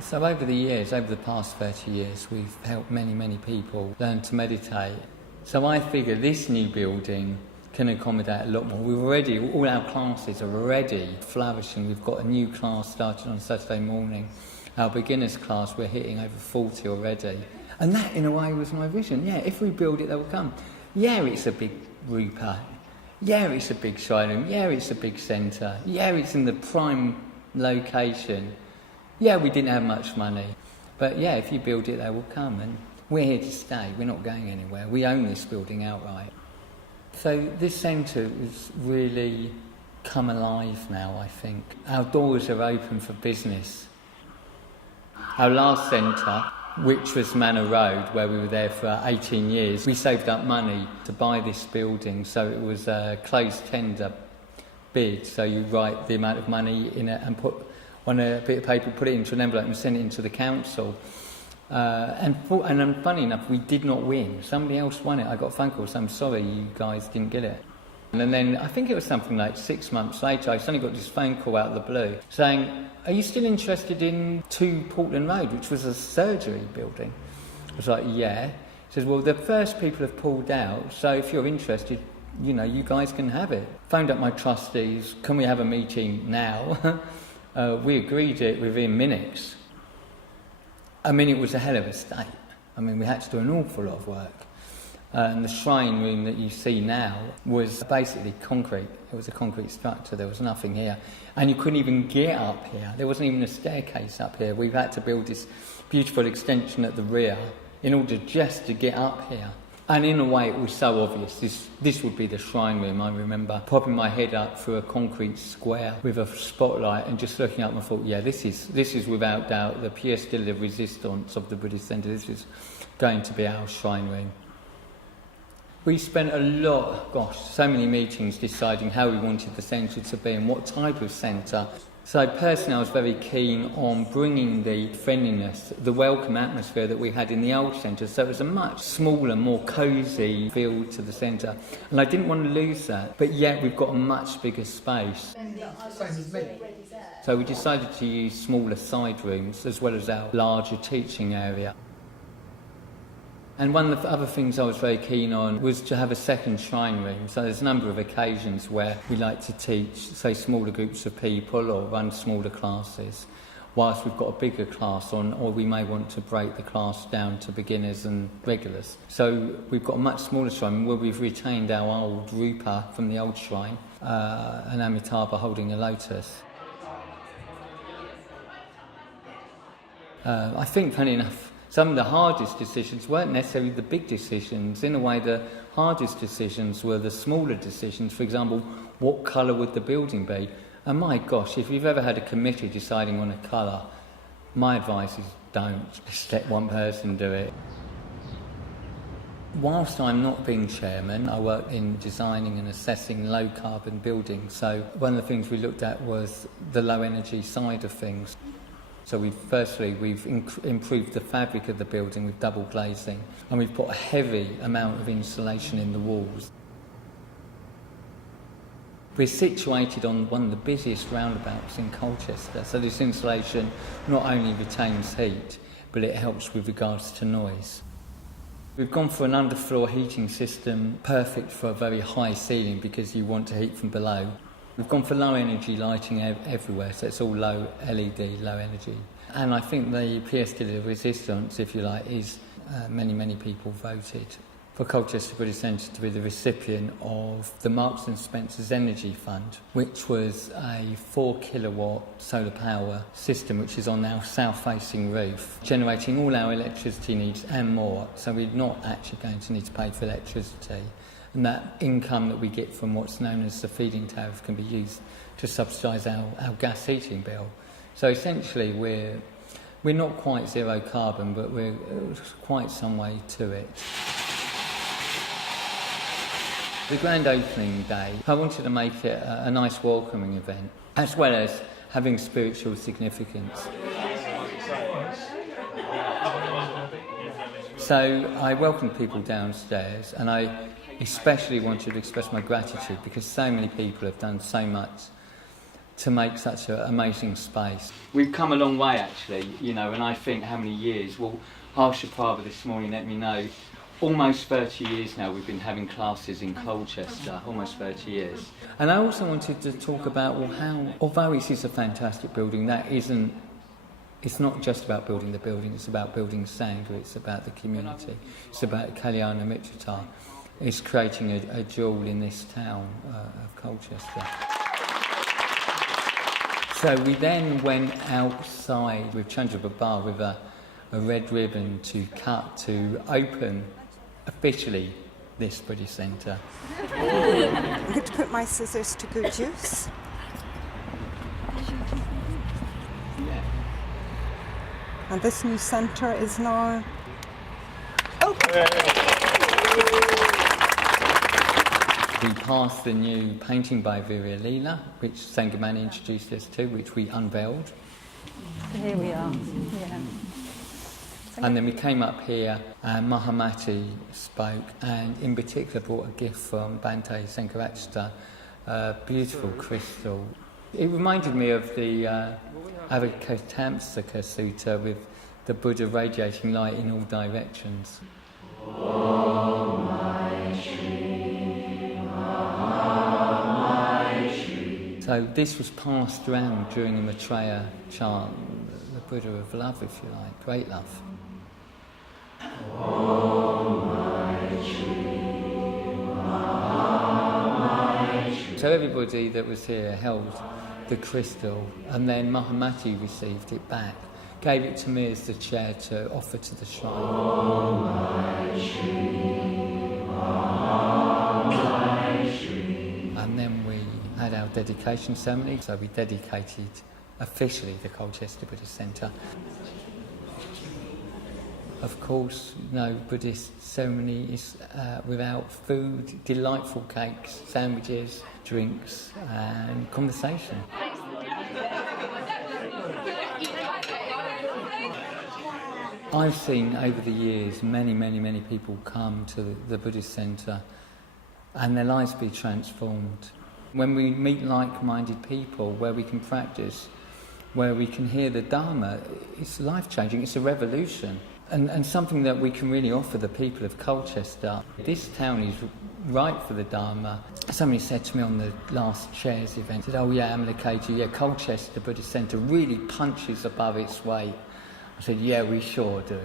So over the past 30 years, we've helped many people learn to meditate. So I figure this new building can accommodate a lot more. All our classes are already flourishing. We've got a new class starting on Saturday morning. Our beginners class, we're hitting over 40 already. And that, in a way, was my vision. Yeah, if we build it, they will come. Yeah, it's a big rupa. Yeah, it's a big shrine. Yeah, it's a big centre. Yeah, it's in the prime location. Yeah, we didn't have much money. But yeah, if you build it, they will come. And we're here to stay. We're not going anywhere. We own this building outright. So this centre has really come alive now, I think. Our doors are open for business. Our last centre, which was Manor Road, where we were there for 18 years, we saved up money to buy this building, so it was a closed tender bid. So you write the amount of money in it and put on a bit of paper, put it into an envelope and send it into the council. And funny enough, we did not win. Somebody else won it. I got a phone call saying, I'm sorry, you guys didn't get it. And then I think it was something like 6 months later, I suddenly got this phone call out of the blue saying, are you still interested in 2 Portland Road, which was a surgery building? I was like, yeah. He says, well, the first people have pulled out, so if you're interested, you guys can have it. Phoned up my trustees, can we have a meeting now? We agreed it within minutes. I mean, it was a hell of a state. I mean, we had to do an awful lot of work. And the shrine room that you see now was basically concrete. It was a concrete structure. There was nothing here. And you couldn't even get up here. There wasn't even a staircase up here. We've had to build this beautiful extension at the rear in order just to get up here. And in a way, it was so obvious. This would be the shrine room. I remember popping my head up through a concrete square with a spotlight and just looking up and I thought, yeah, this is without doubt the pièce de la résistance of the Buddhist Centre. This is going to be our shrine room. We spent so many meetings deciding how we wanted the centre to be and what type of centre. So personally I was very keen on bringing the friendliness, the welcome atmosphere that we had in the old centre. So it was a much smaller, more cosy feel to the centre. And I didn't want to lose that, but yet we've got a much bigger space. So we decided to use smaller side rooms as well as our larger teaching area. And one of the other things I was very keen on was to have a second shrine room. So there's a number of occasions where we like to teach, say, smaller groups of people or run smaller classes, whilst we've got a bigger class on, or we may want to break the class down to beginners and regulars. So we've got a much smaller shrine where we've retained our old rupa from the old shrine, an Amitabha holding a lotus. I think, funny enough, some of the hardest decisions weren't necessarily the big decisions. In a way, the hardest decisions were the smaller decisions. For example, what colour would the building be? And my gosh, if you've ever had a committee deciding on a colour, my advice is don't. Just let one person do it. Whilst I'm not being chairman, I work in designing and assessing low-carbon buildings. So one of the things we looked at was the low-energy side of things. So we've improved the fabric of the building with double glazing, and we've put a heavy amount of insulation in the walls. We're situated on one of the busiest roundabouts in Colchester, so this insulation not only retains heat, but it helps with regards to noise. We've gone for an underfloor heating system, perfect for a very high ceiling because you want to heat from below. We've gone for low energy lighting everywhere, so it's all low LED, low energy. And I think the pièce de la résistance, if you like, is many people voted for Colchester Buddhist Centre to be the recipient of the Marks and Spencer's Energy Fund, which was a 4 kilowatt solar power system which is on our south-facing roof, generating all our electricity needs and more, so we're not actually going to need to pay for electricity. And that income that we get from what's known as the feed-in tariff can be used to subsidise our gas heating bill. So essentially we're not quite zero carbon, but we're quite some way to it. The grand opening day, I wanted to make it a nice welcoming event, as well as having spiritual significance. So I welcomed people downstairs, and I especially wanted to express my gratitude because so many people have done so much to make such an amazing space. We've come a long way actually, you know, and I think how many years? Well, Harsha Prabha this morning let me know, almost 30 years now we've been having classes in Colchester, almost 30 years. And I also wanted to talk about, well, how, although this is a fantastic building, it's not just about building the building, it's about building Sangha, it's about the community, it's about Kalyana Mitrata. It's creating a jewel in this town of Colchester. So we then went outside with Chandra Babar with a red ribbon to cut to open officially this Buddhist Centre. I'm going to put my scissors to good use. Yeah. And this new centre is now open. We passed the new painting by Virya Leela, which Sangamani introduced us to, which we unveiled. Here we are, yeah. And then we came up here, and Mahamati spoke, and in particular brought a gift from Bhante Sankarachta, a beautiful crystal. It reminded me of the Avakatamsaka Sutta with the Buddha radiating light in all directions. So this was passed around during the Maitreya chant, the Buddha of love, if you like, great love. So everybody that was here held the crystal, and then Mahamati received it back, gave it to me as the chair to offer to the shrine. And then we had our dedication ceremony, so we dedicated officially the Colchester Buddhist Centre. Of course, no Buddhist ceremony is without food, delightful cakes, sandwiches, drinks and conversation. I've seen over the years many people come to the Buddhist Centre and their lives be transformed. When we meet like-minded people where we can practice, where we can hear the Dharma, it's life-changing, it's a revolution. And something that we can really offer the people of Colchester. This town is right for the Dharma. Somebody said to me on the last Chairs event, said, oh yeah, Amalaketu, yeah, Colchester Buddhist Centre really punches above its weight. I said, yeah, we sure do.